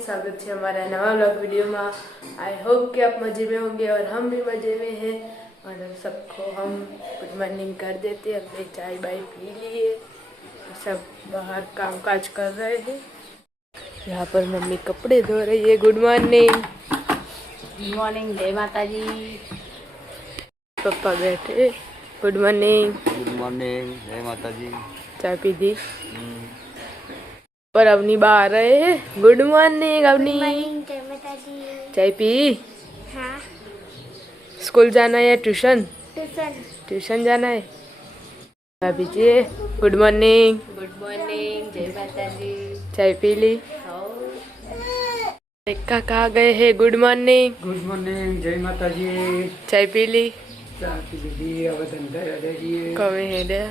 स्वागत है हमारा नवा व्लॉग वीडियो में। आई होप कि आप मज़े में होंगे और हम भी मज़े में हैं। और हम सबको हम गुड मॉर्निंग कर देते हैं। अपने चाय बाय पी लिए, सब बाहर काम काज कर रहे हैं। यहाँ पर मम्मी कपड़े धो रही है। Good morning. गुड मॉर्निंग, जय माता जी। पापा बैठे। Good morning. गुड मॉर्निंग, जय माता जी। चाय पी दी पर अवनी बाहर रहे हैं। Good morning Avani. जय माता जी। चाय पी? हाँ। स्कूल जाना है या ट्यूशन? ट्यूशन। ट्यूशन जाना है। भाभी जी गुड मॉर्निंग। गुड मॉर्निंग, जय माता जी। चाय पी ली? काका गए हैं। Good morning. गुड मॉर्निंग, जय माता जी। चाय पी ली? चाय पी ली, अब धंधा रहिए। कमे है दे।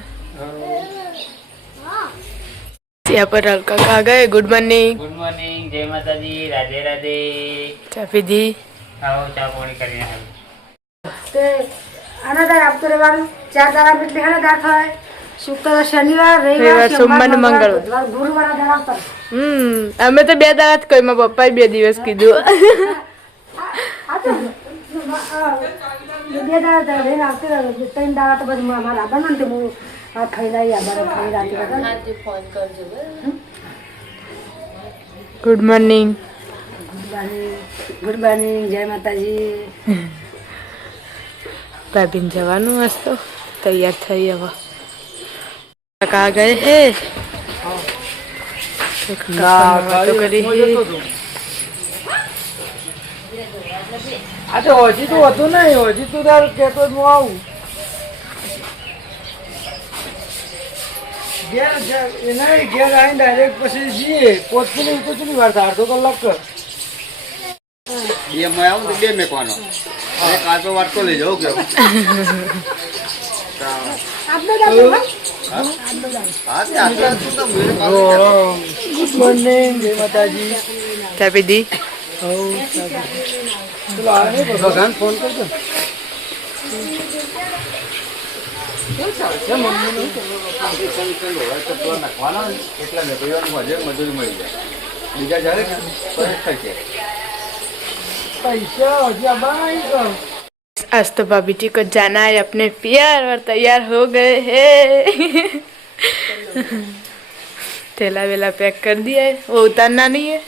यहाँ पर हल्का खा गए। Good morning. गुड मॉर्निंग, जय माता जी। राधे राधे। चाय पी दी? आओ चा पानी करिए। अनादार आप तो रविवार 4 दारा में अनादार था। शुक्र शनिवार रविवार सोमवार मंगलवार बुधवार गुरुवार अनादार पर। અમે તો 2 દાડા જ કોઈ માં પપ્પાએ 2 દિવસ કીધું। આ તો 2 દારા રહે આવતે 3 દારા તો બસ મારા બનન તે હું આ ખાઈ લઈ આ બરાબર ખાઈ રાતી બરાબર આજે ફોન કરજો। Good morning. ગુડ મોર્નિંગ, જય માતાજી। ભાભીને જવાનું આજ તો તૈયાર થઈ હવે કાકા ગए હે। તો કરી આ તો હજી તો હતું નહીં, હજી તો તાર કહેતો જ હું આવું ઘેર એના ઘેર આવીને ડાયરેક્ટ પછી જઈએ પોતપુલી કેટલી વાર થાય? અડધો કલાક કર બે માં આવું તો બે મેકવાનો, એક આટો વાટકો લઈ જાઉં કે ગુડ મોર્નિંગ, જય માતાજી। ચાય પીધી? ચલો આવે ભગવાન ફોન કરજો। એટલા મેકવાનું હજે મજૂરી મળી જાય, બીજા જાય ને થશે પૈસા હજી આબાઈ। आज तो भाभी जी को जाना है अपने पियर और तैयार हो गए हैं। थैला वेला पैक कर दिया है। वो उतारना नहीं है,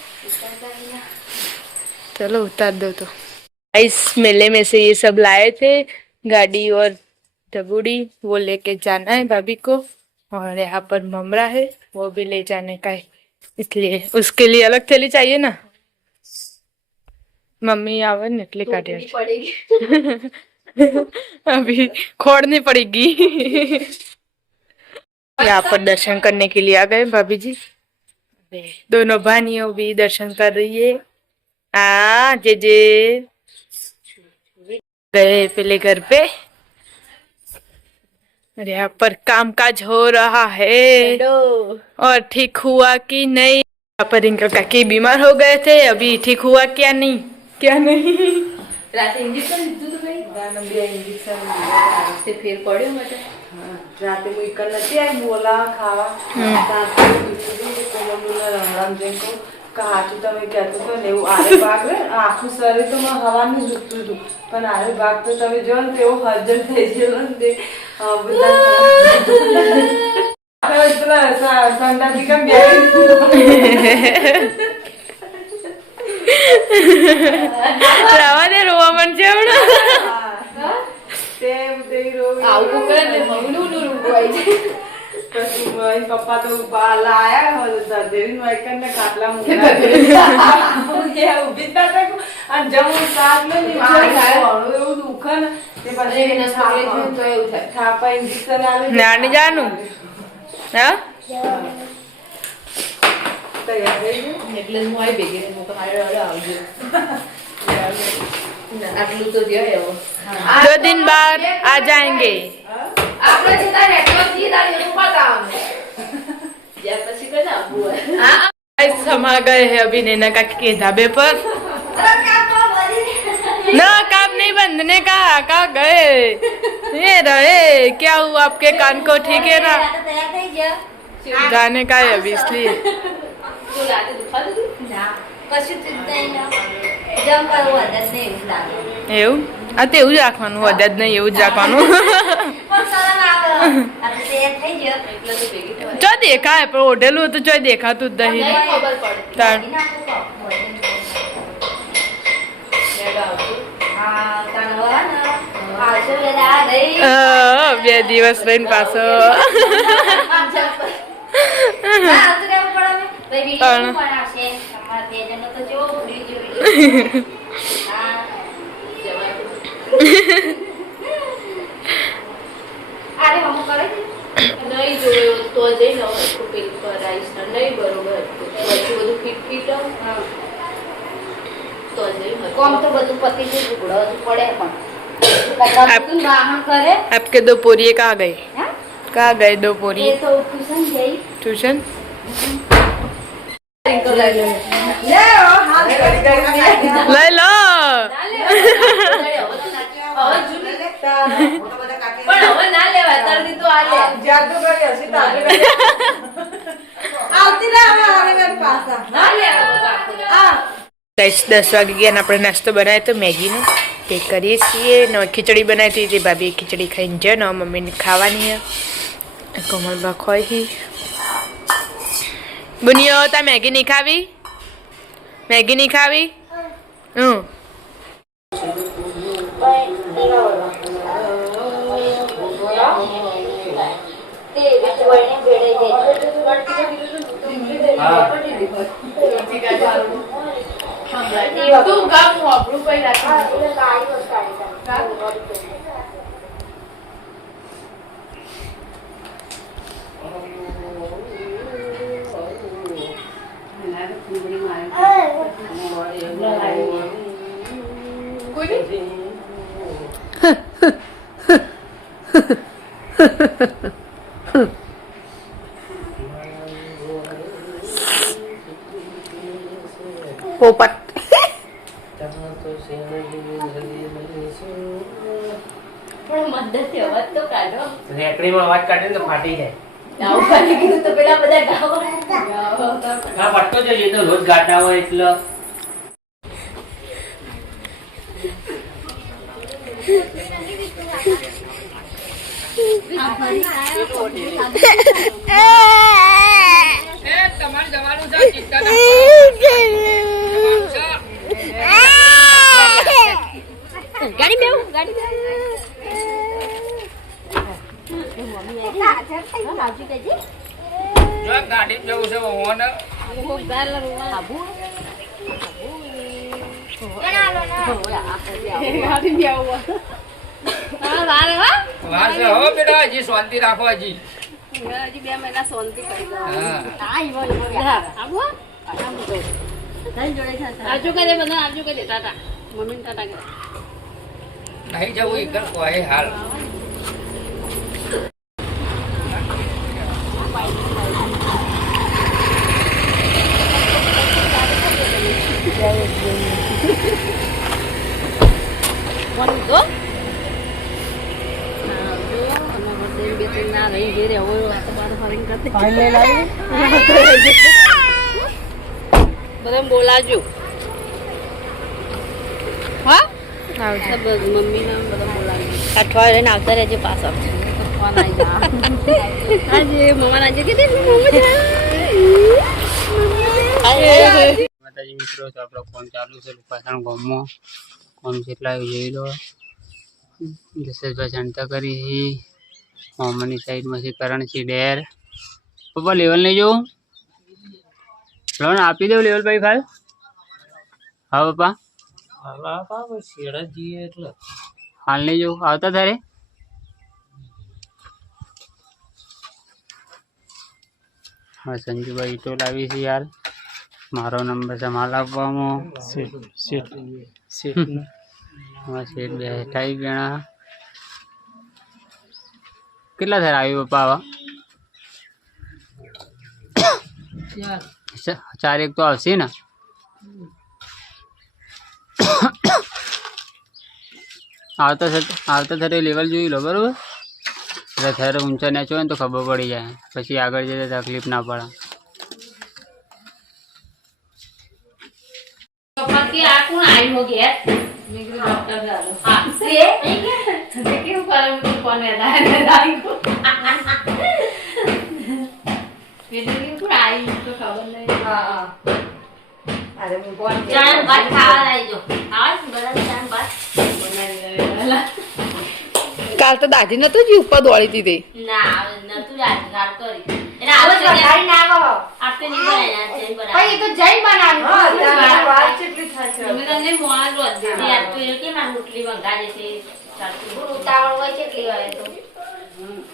चलो उतार दो। तो इस मेले में से ये सब लाए थे, गाड़ी और डबूड़ी, वो लेके जाना है भाभी को। और यहाँ पर ममरा है, वो भी ले जाने का है, इसलिए उसके लिए अलग थैली चाहिए ना। मम्मी आवे ने એટલે કાઢ્યા अभी खोड़नी पड़ेगी। यहाँ पर दर्शन करने के लिए आ गए भाभी जी। दोनों भानियों भी दर्शन कर रही है। जे गए पहले घर पे और यहाँ पर काम काज हो रहा है और ठीक हुआ कि नहीं। यहाँ पर इनका काकी बीमार हो गए थे, अभी ठीक हुआ क्या नहीं? क्या नहीं? રાતે ઇન્જેક્શન લીધું તો ભાઈ ગાનંબિયા ઇન્જેક્શન से ફેર પડ્યો મતે। હા રાતે હું એકલ નથી આવી બોલા ખાવા સાસુ દીકરી કોમલના રામ જેકો કાચું તમે કહેતો તો ને એવું આરે ભાગ ને આખું શરીર તો માં હવાનું દુખતું હતું, પણ આરે ભાગ તો તમે જો ને તેવો હજમ થઈ ગયો ને તે બધા સંડાજી કેમ રવા દે, રોવા પણ છે હમણાં। પપ્પા તો લાયા ને ખાટલા ઉભી એવું દુખે ને તે પછી થાપા ઇન્જેક્શન આવે નાની જાનું હા એટલે હું આવી ભેગી આવજો। આટલું તો દે 2 दिन बाद आ जाएंगे। આપણે જતા રેટલો થી દાડી ઉપર આવવાનું જ્યાં પછી કદા આવું गाइस हम आ गए हैं अभी नैना काकी के ढाबे पर। ना काम नहीं बंधने का, कहाँ गए? ये रहे। क्या हुआ आपके कान को? ठीक है ना? जाने का है अभी, इसलिए કશું જ નહીં જમ કરવું આદત નહીં એવું લાગે એવું આ તો એવું જ રાખવાનું વધારે નહીં એવું જ રાખવાનું પણ શરમ આવે આ તો તૈયાર થઈ ગયો એટલે તો ભેગી થવાય ચો દેખાય પણ ઓઢેલું હતું ચો દેખાતું જ નહીં ખબર પડે તાર હા તાણવા ને આવશે વેલા આ રહી 2 દિવસ રહીને પાછો નહીં જોયો તો જઈને પેલું કરાવીશ નહીં બરોબર બધું ફીટ ફીટ તો જઈને કોમ તો બધું પતિ છે ટુકડો પડે પણ વાહન કરે आपके 2 पोरिये कहाँ गए हाँ? कहाँ गए 2 એ पोरिये તો ટ્યુશન જઈ ट्यूशन લઈ લો પણ હવે ના લેવાય તરદી તો આ લે આવતી ના પાછા ના લેવા ગાઈસ 10 વાગી ગયા અને આપણે નાસ્તો બનાવ્યો તો મેગીનો તે કરીએ છીએ ને ખીચડી બનાવી હતી તે ભાભી ખીચડી ખાઈને છે ને મમ્મીને ખાવાની છે કોમલબા ખોઈ બુનિયો તા મેગી નહીં ખાવી મેગી નહીં ખાવી તું ગામ વાપરું પઈ રાખી પોપટ પણ મદદ અવાજ તો કાઢો રેકડીમાં અવાજ કાઢે ને તો ફાટી જાય ગાવ પાડી કીધું તો પેલા બધા ગાવ હા પટ્ટો જોઈએ તો રોજ ગાતા હોય એટલે ગાડી જવું છે ઓને વાર છે હો બેટા હજી શાંતિ રાખો હજી 2 મહિના શાંતિ કરી આજુ કરે બધા આજુ કરે ટાટા મમ્મી ટાટા કરે નહીં જવું એકદમ કોઈ હાલ બધા બોલાજો હા આવજો મમ્મી ને બધા બોલાજો અઠવાડિયે આવતા રહેજો પાછા આજે મમ્મા આજે કીધી માતાજી મિત્રો તો આપણો ફોન ચાલુ છે પાછળ ગામમાં કોમ જેટલા જોઈ લો જસેશભાઈ શાંતા કરી હોમની સાઈડમાંથી કરણસિંહ ડેર પપ્પા લેવલ નહીં જોવું લોન આપી દઉં લેવલ ભાઈ ભાઈ હા પપ્પા હાલ નહીં જોવું આવતા તારે હા સંજુભાઈ તો લાવી છે યાર મારો નંબર છે માલ આપવામાં હા શેઠ બે 28 જણા કેટલા થયા આવ્યું પપ્પા આવા 4 એક તો આવશે ને આવતા થરે લેવલ જોઈ લો બરાબર એટલે થરે ઊંચા નેચો હોય ને તો ખબર પડી જાય પછી આગળ જતા તકલીફ ના પડે કોણ આવ્યું હો ઘેર મેં કીધું ડોક્ટર ગાલો હા તે કેવું કરે હું કોને દાઈ કો એટલે કે કોણ આવી તો ખબર નહીં હા અરે હું કોણ ચાણ ભાત ખાવા લાઈજો હા બરાબર ચાણ ભાત બનાવી કાલ તો દાદી નતું જ ઉપર દોડી દીધી ના નતું રાત કરી એને આવો વઘારી ના આવો આપતે નહીં બનાવ્યા છે બનાવ્યા તો જઈ બનાવ્યું હા ત્યાં વાત કેટલી થાય છે અમે તમને મોણ રોજ દે યાર તો એ કે માં રોટલી વંગાજે છે સાચું ઉતાવળ હોય કેટલી હોય તો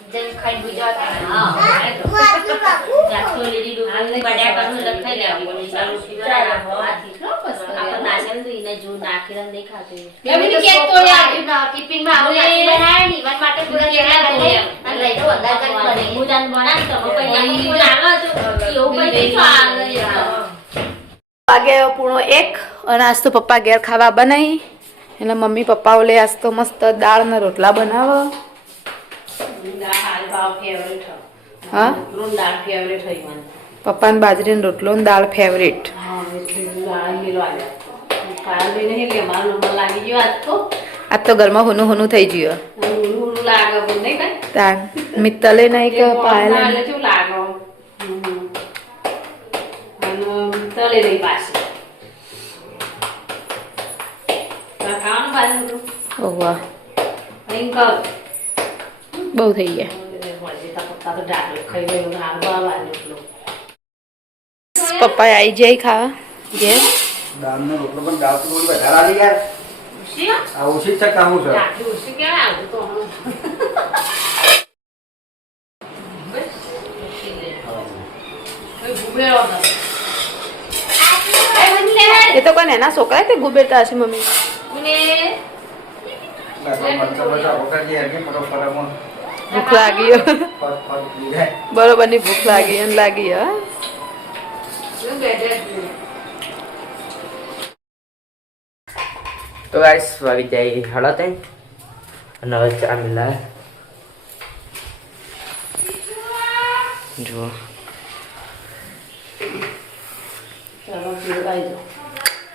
જન ખાઈ બીજા હા જાતો લીધી ડુંગળી બડ્યા કરું લખાઈ લેવી ચાલો સીધા હોવાથી આપણે નાખેલ તો એને જો નાખીને નહીં ખાતે મેં બી કેક તોડ્યા ના ટિફિન માં આવું બનાવ્યા ની વન માટે પૂરા કેળા તોડ્યા અને લઈ લો અંદર કરી બને મુદાન બનાવ તો પછી આવો તો એવું પછી ચાલે વાગે પૂણો 1 અને આજ તો પપ્પા ઘેર ખાવા બનાવી એટલે મમ્મી પપ્પાઓ લે આજ તો મસ્ત દાળ ને રોટલા બનાવો હા પપ્પાને બાજરીનો રોટલો ને દાળ ફેવરેટ આજ તો ઘરમાં હોનું હોનું થઈ ગયું તાન મિત્તલે નહીં કે પાયલ ઓવા બહુ થઈ ગયા પપ્પા આવી જાય ખાવા ઘેર દાળનો રોટલો પણ દાળ તો થોડી વધારે આવી યાર આ ઓછી જ છે કામું છે એ તો કોને એના છોકરા તે ગુબેરતા હશે મમ્મી ભૂખ લાગી બરોબર ની ભૂખ લાગી એમ લાગી હા તો ગાઈસ વાગી જાય હળત અને હવે ચા મિલા જો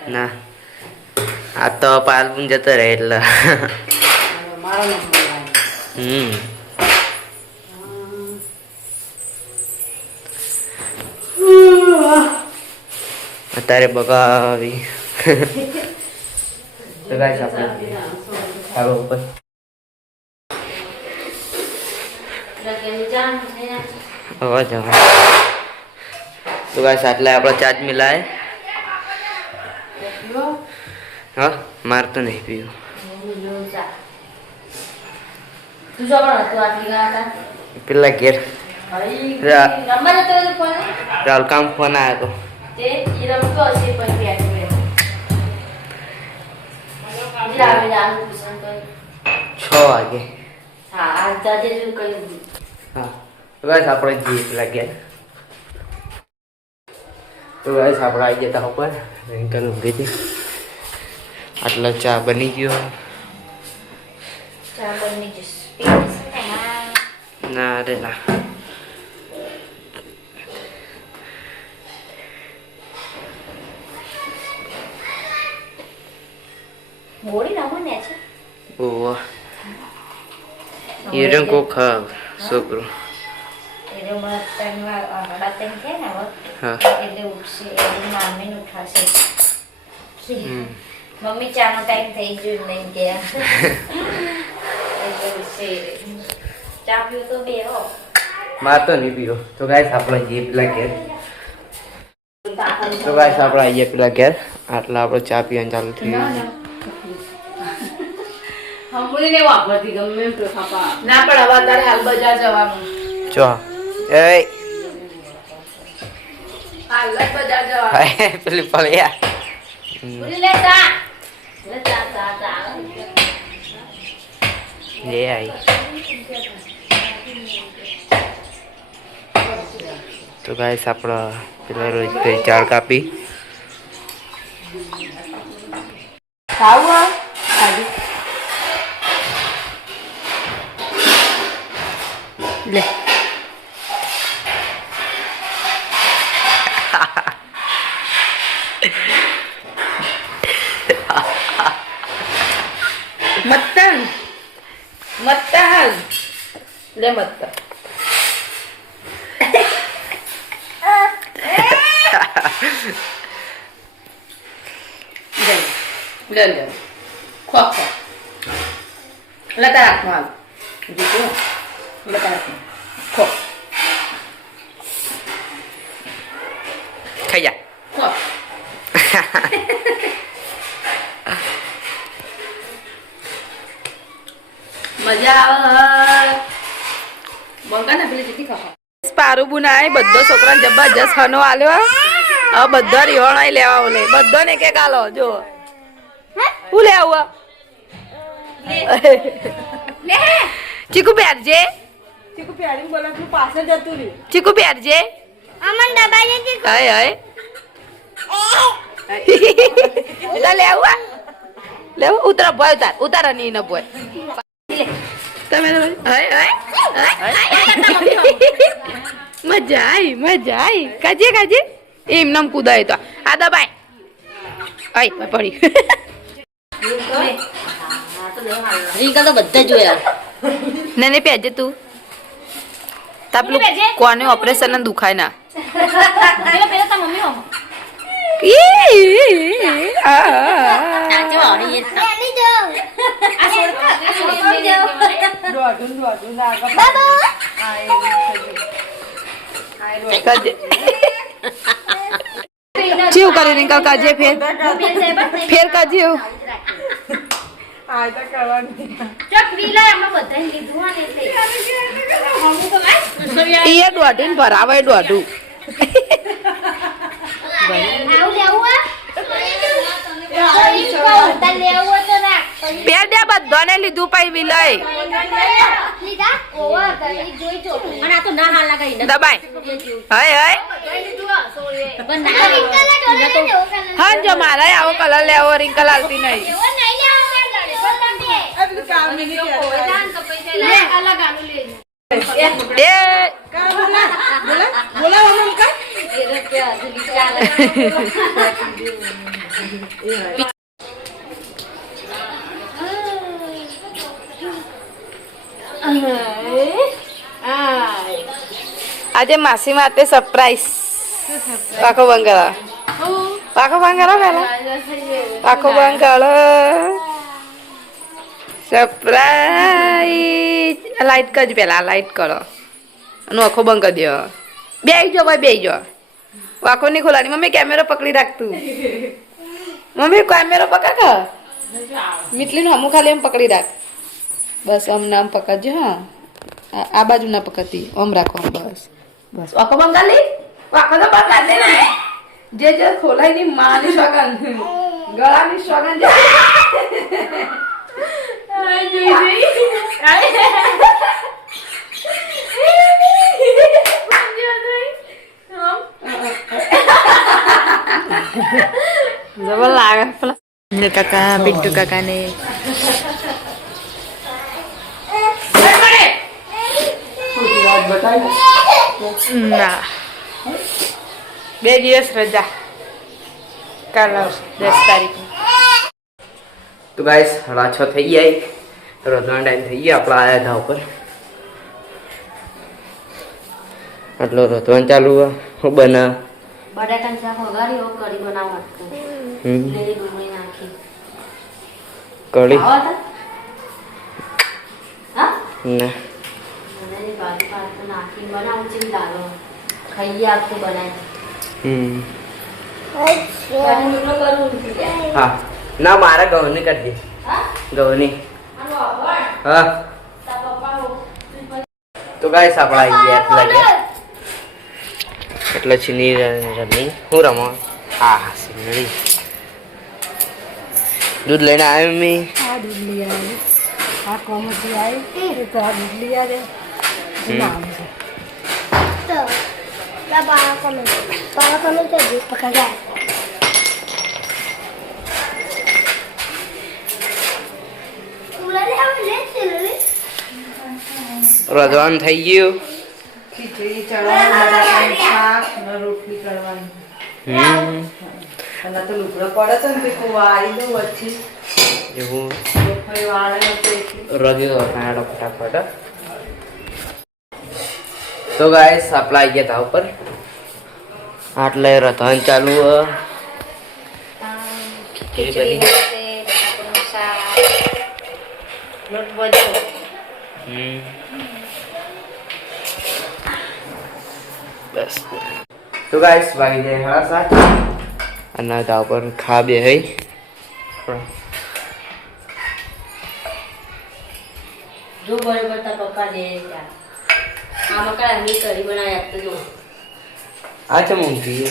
ના આ તો પાલપુન જતો રહે એટલે અત્યારે બગાવી તો ગાઈસ આપણે ચાલો ઉપર અવાજ આવે તો ગાઈસ આટલા આપણો ચાર્જ મિલાય હા માર તો નહીં પીવું પેલા ઘેર રાहुल કામ ફોન આવ્યો હતો 6 વાગે હા બસ આપણે જઈએ પેલા ઘેર તો બસ આપણે આવી જતા ઉપર અંકલ ઊંઘી હતી આટલો ચા બની ગયો ના રે ના ઓહ ये रंग को खा सोकरो મમ્મી ચાનો ટાઈમ થઈ ગયો નહીં ગયા ચા પીવો તો બેહો માર તો નહીં પીવો તો ગાઈસ આપણે જઈએ પેલા ઘેર તો ગાઈસ આપણે આવીએ પેલા ઘેર આટલા આપણે ચા પીવાનું ચાલુ થઈ ગયું હમણે વાપરતી ગમે એમ તો ખાપા ના પણ હવે તારે હાલ બજાર જવાનું ચો એ હાલ જ બજાર જવાનું પેલી પડ્યા પૂરી લે ચા લે આવી તો ગાઈસ આપણે પેલા રોજ ચાળ કાપી ખાવું આજે લે લે મત લે લે ખો ખો લતા હાથમાં જીતું લતા હાથમાં ખો ખાઈ જા ખો મજા આવે બોલકા ને પેલી જીતી ખાવા પારું બુનાય બધો છોકરાને જબરજસ્ત હનો આલ્યો હવે બધા રિહોણા લેવા ઓલે બધો ને કે કાલો જો હું લે આવું ચીકુ પહેરજે ચીકુ પ્યારી બોલા તું પાછળ જતું રહ્યું ચીકુ પહેરજે અમન દબાઈ દે હાય હાય લે આવું લે ઉતરા ભોય ઉતાર ની ન ભોય તમે હાય હાય મજા આવી કાજે કાજે એમ નામ કુદાય તો આ દબાય આય પડી રીકા તો બધા જોયા ને પહેજે તું તાપલું કોને ઓપરેશન ને દુખાય ના પેલા તા મમ્મી હો નાચો આવડી એની જો આ બાબુ ચીવ કરી રિંકલ કાજે ફેર કાજે આ તો કરવાની ચકરી લે અમે બધાને લીધું ને એટલે એ દોઢીને ભરાવે દોઢું આવું લેવું પેર દે બધાને લીધું પાઈ વિલય લીધા ઓવા કરી જોઈ જો અને આ તો ના હાલ લાગી દબાય હાય હાય પણ ના હા જો મારા આવો કલર લેવો રિંકલ આવતી નહીં એ આજે માસી માટે સરપ્રાઈઝ પાકો બંગાળા પેલા પાકો બંગાળો સરપ્રાઈઝ લાઈટ કરજો પેલા લાઈટ કરો અને આખો બંધ કરી દો બેસી જો ભાઈ બેસી જો આખો નહીં ખોલાની મમ્મી કેમેરો પકડી રાખતું મમ્મી કેમેરો પકડ મીટલીનું હમું ખાલી એમ પકડી રાખ બસ આમ નામ પકડજો હા આ બાજુ ના પકડતી આમ રાખો આમ બસ બસ આખો બંગાળી આખો તો બંગાળ દે ને જે ખોલાય ની માની સોગન ગળાની સોગન જે જબર લાગે પેલા કાકા બિટ્ટુ કાકા ને ના 2 દિવસ રજા કાલ 10 તારીખ તો ગાઈસ 6:30 થઈ ગયા રોજનો ટાઈમ થઈ ગયો આપણે આયા હતા ઉપર આટલો રોતવાન ચાલુ હું બના બટાકાનું શાક વઘાર્યો કઢી બનાવવા લીલી ડુંગળી નાખી કઢી ખાવા હા ના મને ભાજી પાત નાખી બનાવું છે લાલો ખાઈએ આપતે બનાવી હા ના મારા ઘઉંની કાઢી ઘઉંની હા તો ગાઈસ આપણે આવી ગયા એટલે છીની રનિંગ હું રમો હા સિંગડી દૂધ લઈને આવ્યો મેં તો બાબા કોને તો પકડા ઉલારે આવે લે ચલે રજવાન થઈ ગયું ખીચડી ચડાવવાનું શાક ને રોટલી કરવાની અને તો લુગડો પડે તો ને તે વાળી દો વચ્ચે એવું ફરી વાળે તો રગ્યો ખાડો ફટાફટ તો ગાઈસ આપણા આવી ગયા તા ઉપર આટલે રથન ચાલુ ખીચડી છે બટાકાનું શાક લોટ બધો બસ તો ગાઈસ વાગી જાય 7:30 અને તા ઉપર ખા બે હઈ જો બરાબર તા પપ્પા દે ત્યાં આ મકા ની કરી બનાવી આપતો જો આ છે મૂંગી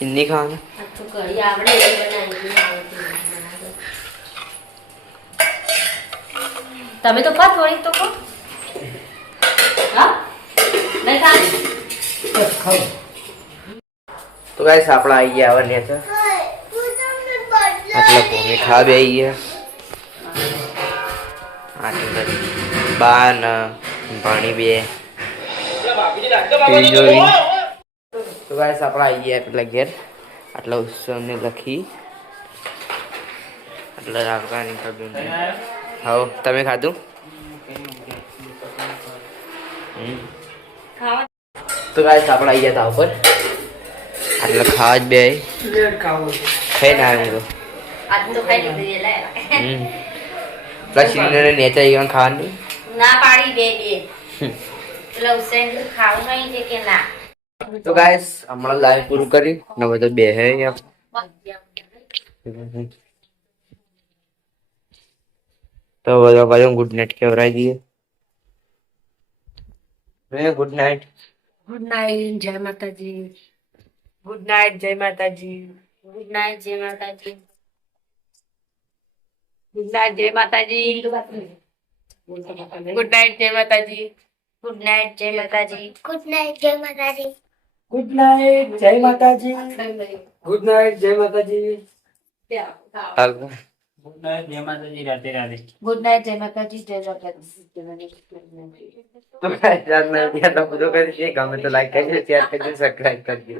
ઇન્ની ખાવાનું આ તો કરી આવડે એ બનાવી તમે તો ખા થોડી તો ખો હા નહીં ખા તો ગાઈસ આપણા આવી ગયા હવે ને તો આટલા ભૂમિ ખા બે આવી ગયા આટલા બા ને ભાણી બે જોઈ તો ગાઈસ આપણા આવી ગયા પેલા ઘેર આટલા ઉત્સવને લખી આટલા રાખવાની ખબર હાઉ તમે ખાધું તો ગાઈસ આપણા આવી ગયા તા ઉપર આટલા ખાવા જ બે ખાઈને આવ્યો આજ તો ખાઈ લીધી લે પ્લસ ઇન્દ્રને નેચર even ખાવાની ના પાડી બે એટલે હુસેન ખાવું નહીં છે કે ના તો ગાઈસ હમણાં લાઈવ પૂરું કરી ને બધું બે હે તો બધા ભાઈઓ ગુડ નાઇટ કહેવરાઈ દઈએ ગુડ નાઇટ ગુડ નાઇટ જય માતાજી ગુડ નાઇટ જય માતાજી ગુડ નાઇટ જય માતાજી ગુડ નાઇટ જય માતાજી ગુડ નાઇટ જય માતાજી ગુડ નાઇટ જય માતાજી ગુડ નાઇટ જય માતાજી ગુડ નાઇટ જય માતાજી ગુડ નાઇટ જય માતાજી રાધે રાધે ગુડ નાઇટ જય માતાજી જય માતાજી તો ગાઈસ આજના વિડિયો બધો કરી ગમે તો લાઈક કરજો શેર કરજો સબસ્ક્રાઇબ કરજો